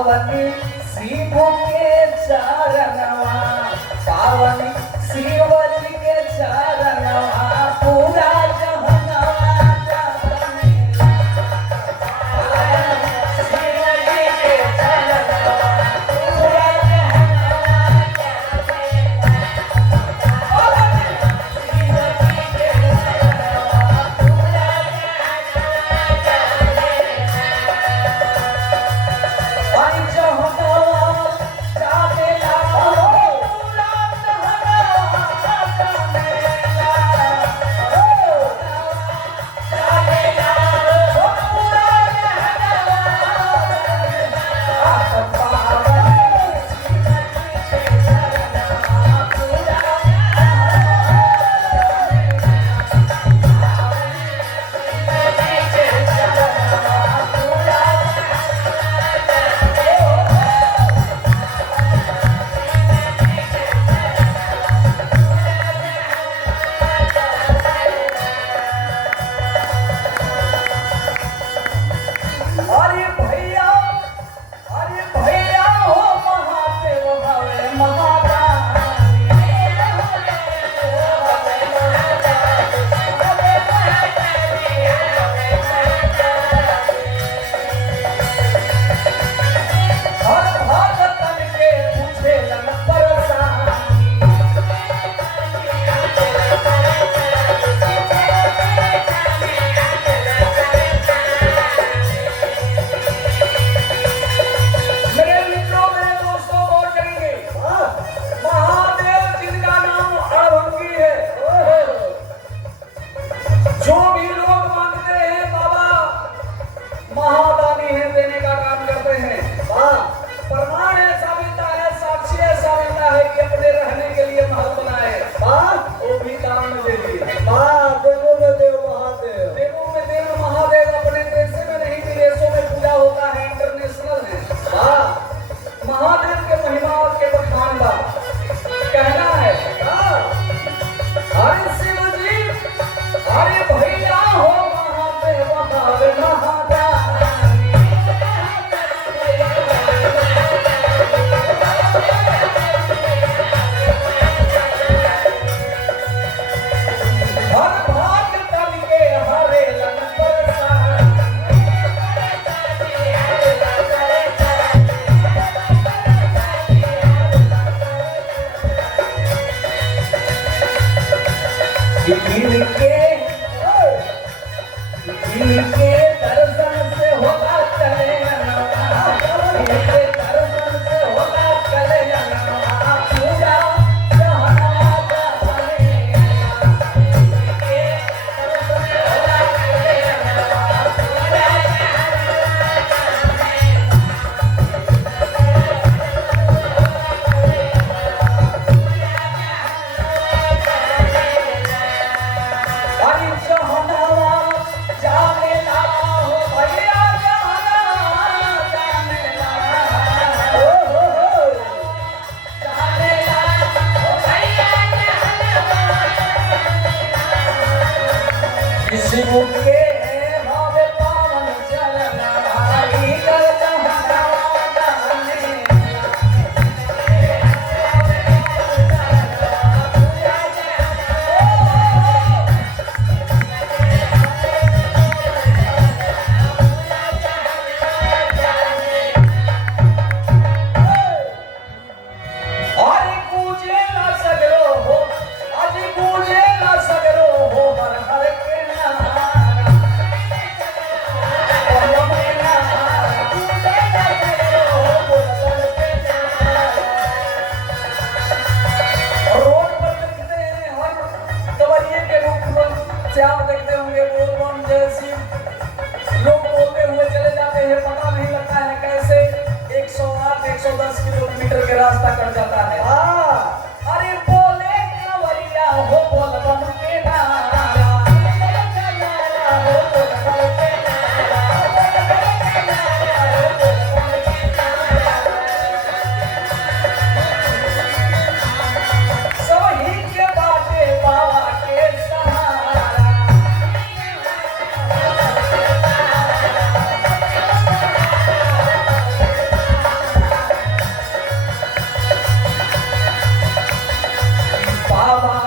पावनी शिव के चरणवा, पावनी शिव जी के चरणवा, पूरा जहनवा जानेला। शिव जी के चरणवा, पूरा जहनवा जानेला। शिव जी के चरणवा, पूरा जहनवा जानेला। आई जहनवा जानेला, पूरा जहनवा जानेला। जानेला, पूरा जहनवा जानेला। पावनी शिव जी के चरणवा, पूरा अरे भैया हो महादेव हवे महादानी। हर भगतन के पूछेलन परेशानी। मेरे मित्रों, मेरे दोस्तों, गौर करेंगे। महादेव जिनका नाम अड़भंगी है, जो भी लोग मांगते हैं बाबा महादानी है, देने का काम करते हैं। प्रमाण ऐसा मिलता है, साक्षी ऐसा मिलता है कि अपने रहने के लिए महल बनाए, वो भी दान में दे दिए। देवों में देव महादेव, देवों में देव महादेव। अपने देश में नहीं, विदेशों में पूजा होता है, इंटरनेशनल है। महादेव के महिमा के बखान का कहना है। अरे शिव जी, अरे भैया हो महादेव हवे महादानी। हर भगतन के हरेलन परेशानी। इनके दर्शन से होगा कल्याणवा, इनके दर्शन से होगा कल्याणवा, पूरा जहनवा जानेला। इनके दर्शन से होगा कल्याणवा, पूरा जहनवा जानेला। अरे जहनवा जानेला हो भैया, जहनवा जानेला। जानेला हो भैया, जहनवा जानेला। शिव के भावे पावन चरणवा, इकर जहनवा जानेला। अरे पूजेला सगरो हो, अजी पूजेला सगरो हो, हर हर के नाम। वाह वाह